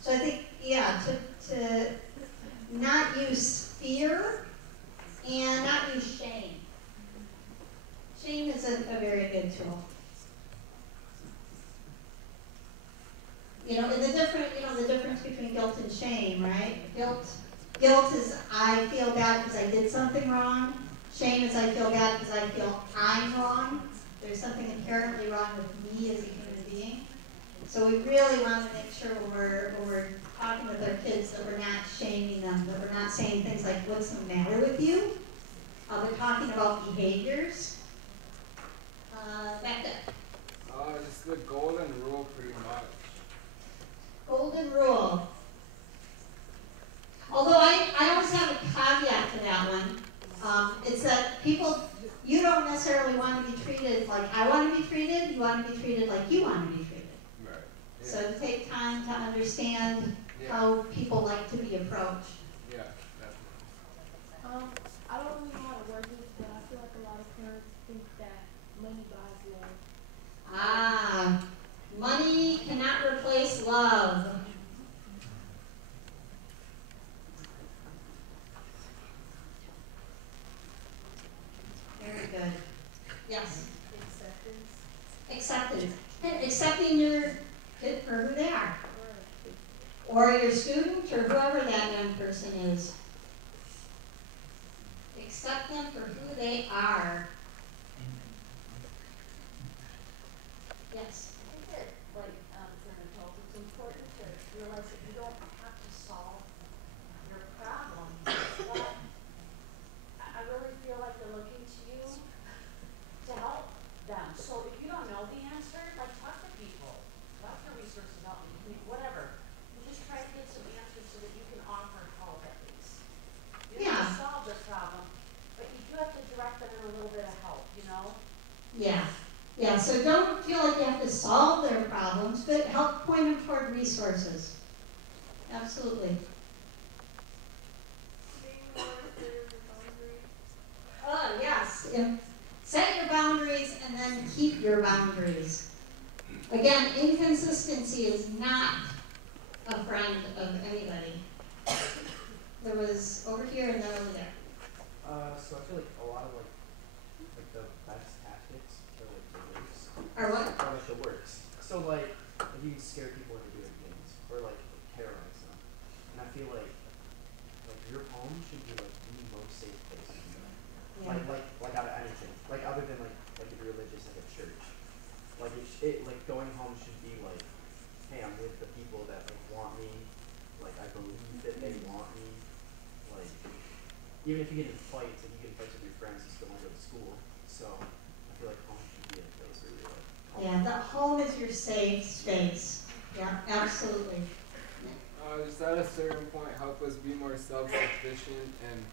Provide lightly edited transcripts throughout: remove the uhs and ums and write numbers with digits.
So I think, yeah, to not use fear and not use shame. Shame is a very good tool. And the difference between guilt and shame, right? Guilt is I feel bad because I did something wrong. Shame is I feel bad because I feel I'm wrong. There's something inherently wrong with me as a human being. So we really want to make sure when we're talking with our kids that we're not shaming them, that we're not saying things like, what's the matter with you? We're talking about behaviors. Back there. Just the golden rule pretty much. Golden rule. Although I always have a caveat to that one. It's that you don't necessarily want to be treated like I want to be treated. You want to be treated like you want to be treated. Right. Yeah. So to take time to understand how people like to be approached. Yeah, definitely. I don't really know how to word this, but I feel like a lot of parents think that money buys love. Money cannot replace love. Very good. Yes? Acceptance. And accepting your kid for who they are. Or your student, or whoever that young person is. Accept them for who they are. Yes? I think that, for an adult, it's important to realize that you don't have to solve your problems. But I really feel like they're looking to you to help them. So if you don't know the answer, talk to people. Talk to resources, whatever. And just try to get some answers so that you can offer help at least. You don't have to solve the problem, but you do have to direct them in a little bit of help, Yeah. Yeah, so don't feel like you have to solve their problems, but help point them toward resources. Absolutely. Yes. Set your boundaries and then keep your boundaries. Again, inconsistency is not a friend of anybody. There was over here and then over there. So I feel like a lot of the best tactics are the works. Or what? Or the works. So you can scare people into doing things or terrorize them. And I feel like your home should be the most safe place to do that. Yeah. Out of anything. Other than if you're religious at a church. Going home should be hey, I'm with the people that want me. I believe that they want me. Even if you get in fights, if you get in fights with your friends, you still want to go to school. So I feel like home should be a place where you're Yeah, the home is your safe space. Yeah, absolutely. Just at a certain point, help us be more self-sufficient and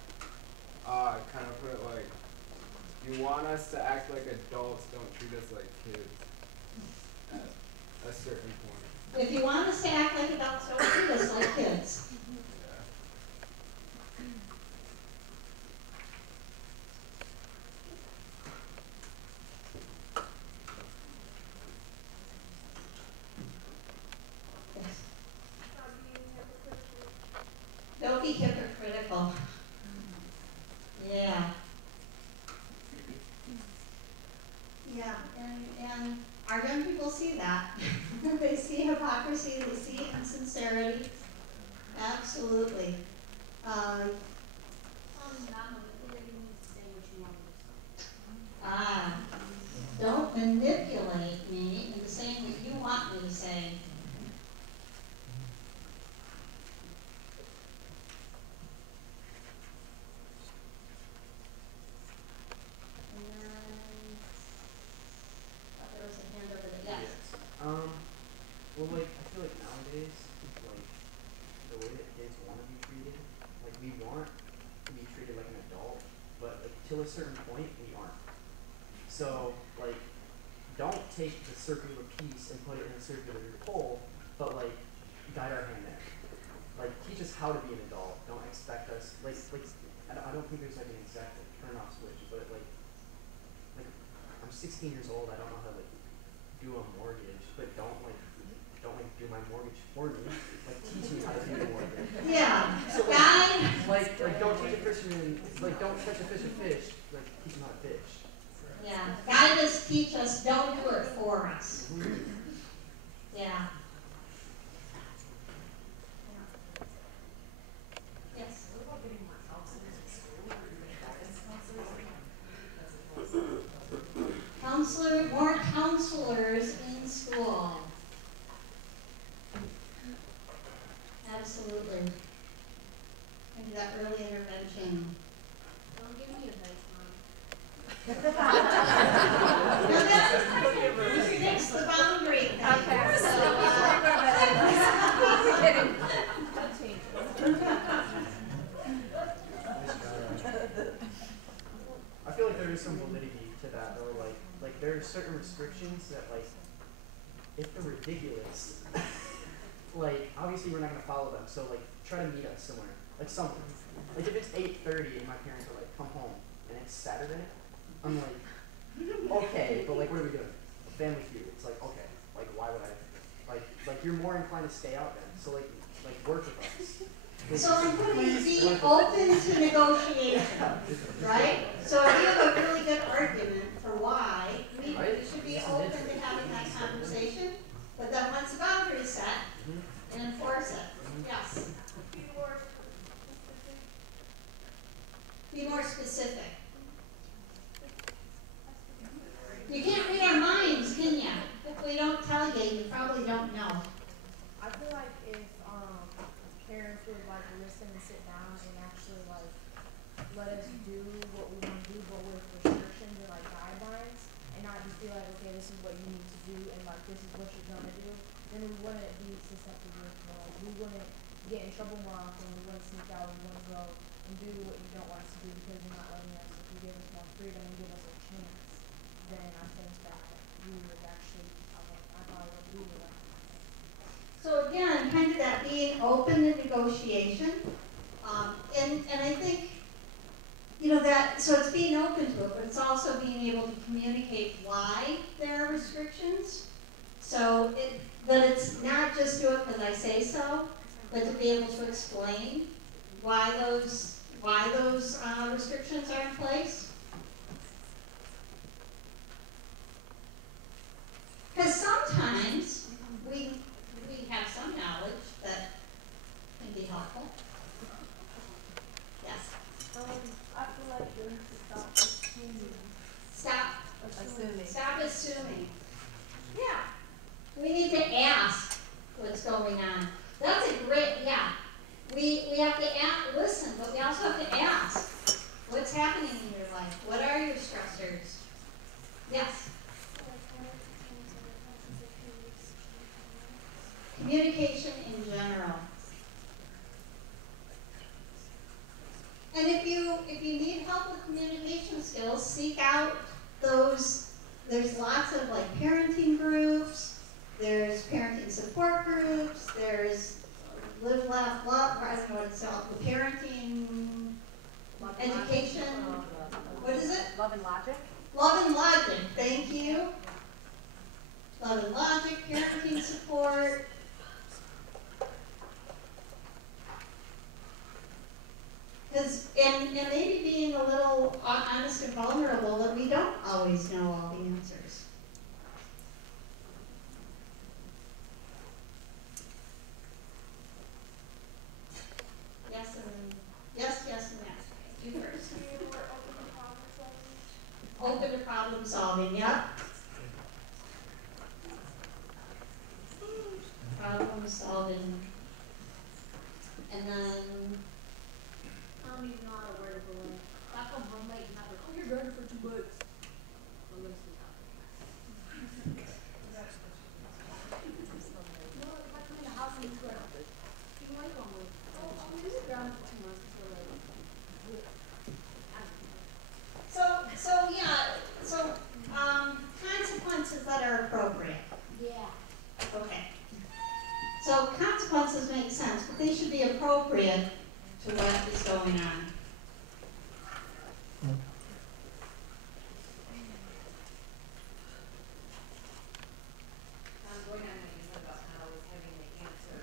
kind of put it you want us to act like adults, don't treat us like kids at a certain point. If you want us to act like adults, don't treat us like kids. Don't be hypocritical. Yeah. Yeah, and our young people see that. They see hypocrisy, they see insincerity. Absolutely. Not manipulating me to say what you want me to say. Don't manipulate me into saying what you want me to say. Well, I feel like nowadays, the way that kids want to be treated, we want to be treated like an adult, but till a certain point, we aren't. So, don't take the circular piece and put it in a circular hole, but guide our hand there. Teach us how to be an adult. Don't expect us, I don't think there's an exact turn-off switch, but I'm 16 years old, I don't know how to do a mortgage, but don't do my mortgage for me. like don't catch a fish, like teach them how to fish. Yeah, guide us, teach us, don't do it for us. Yeah. Yes. More counselors in school. Absolutely. Maybe that early intervention. Don't give me advice, Mom. No, that predicts the boundary thing. Okay. So, That changes. I feel like there is some validity to that though. Like there are certain restrictions that like if they're ridiculous, like obviously we're not gonna follow them. So like try to meet us somewhere. Like something. Like if it's 8:30 and my parents are like, come home and it's Saturday, I'm like, okay, but like what are we doing? Family Feud. It's like, okay, like why would I like you're more inclined to stay out then. So like work with us. so I'm putting be open to negotiation, right? So if you have a really good argument for why, we should be open to having that conversation, but then once the boundary is set, and enforce it. Yes. Be more specific. You can't read our minds, can you? If we don't tell you, you probably don't know. I feel like if parents would like listen and sit down and actually like let us do what we want to do, but with restrictions and like guidelines, and not just be like, okay, this is what you need to do, and like this is what you're gonna do, then we wouldn't be susceptible to like we wouldn't get in trouble more often. We wouldn't sneak out. We wouldn't go and do what you don't want us to do because you're not letting us. If you give us more freedom and give us a chance, then I think that we would actually, I probably would do that. So again, kind of that being open to negotiation, and I think, you know, that, so it's being open to it, but it's also being able to communicate why there are restrictions. So that it's not just do it because I say so, but to be able to explain why those restrictions are in place. Because sometimes we have some knowledge that can be helpful. Yes. I feel like we need to stop assuming. Stop assuming. Yeah. We need to ask what's going on. That's a great, yeah. We have to listen, but we also have to ask what's happening in your life. What are your stressors? Yes. Communication in general. And if you need help with communication skills, seek out those. There's lots of like parenting groups, there's parenting support groups, there's Live, Laugh, Love, I don't know what it's called, the parenting education. What is it? Love and Logic. Love and Logic, thank you. Love and Logic, parenting support. And maybe being a little honest and vulnerable that we don't always know all the answers. Yes and yes, and yes. You first. Open to problem solving, yep. Problem solving. And then I don't even know how to word it, but when I come home late and I'm like, oh, you're ready for 2 bucks. I'm gonna sleep out. No, if I come in the house and you go, you might go home. Oh, I'm just around for 2 months until like, so consequences that are appropriate. yeah. Okay. So consequences make sense, but they should be appropriate to what is going on. Going on what you said about not always having the answer,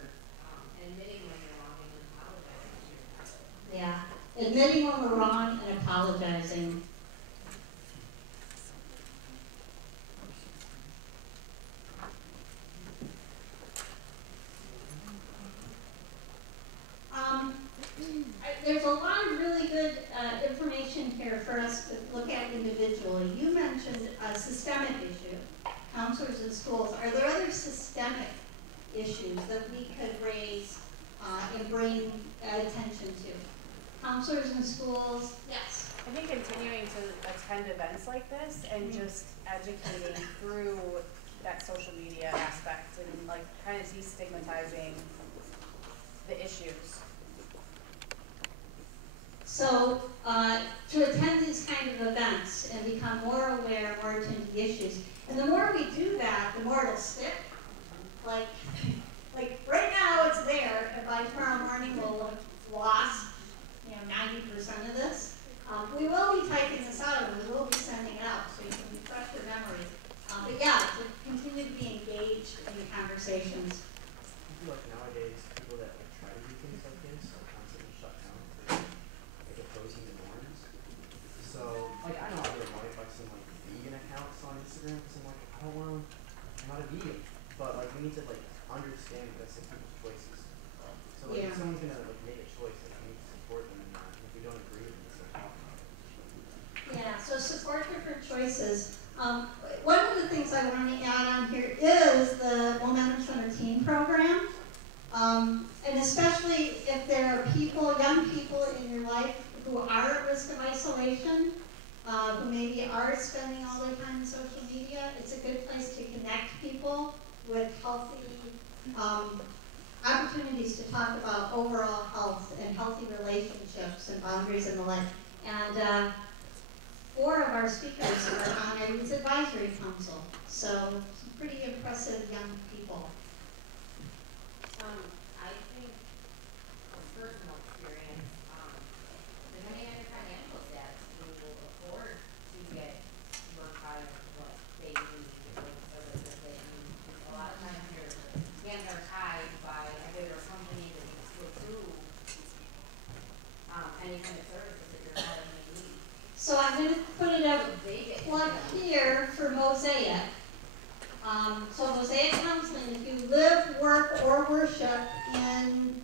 and admitting when you're wrong and apologizing. Yeah. Admitting when we're wrong and apologizing. apologizing. There's a lot of really good information here for us to look at individually. You mentioned a systemic issue, counselors in schools. Are there other systemic issues that we could raise and bring attention to? Counselors in schools, yes. I think continuing to attend events like this and just educating through that social media aspect and like kind of destigmatizing the issues. So to attend these kind of events and become more aware, more attuned to the issues, and the more we do that, the more it'll stick. Like right now it's there, and by tomorrow morning we'll have lost 90% of this. We will be typing this out and we will be sending it out so you can refresh your memory. But yeah, to continue to be engaged in the conversations. I feel like nowadays people that like try to do things like this are constantly shut down for like opposing the norms. So like I know I would avoid like some like vegan accounts on Instagram because I'm like I'm not a vegan, but like we need to like understand that that's like people's choices. So like if someone's gonna like make a choice, like we need to support them in that. If we don't agree with it, let's talk about it. Yeah, so support different choices. One of the things I want to add on here is the Momentum Center Teen Program. And especially if there are people, young people in your life who are at risk of isolation, who maybe are spending all their time on social media, it's a good place to connect people with healthy opportunities to talk about overall health and healthy relationships and boundaries and the like. And 4 of our speakers are on our Youth Advisory Council, so some pretty impressive young people. I think from personal experience, depending on your financial status, you will afford to get your kind of what they need, like services they need. A lot of times your hands are tied by a bigger company that needs to approve any kind of services that your child may need. So I'm going to put it up plug here for Mosaic. So Mosaic Counseling, if you live, work, or worship in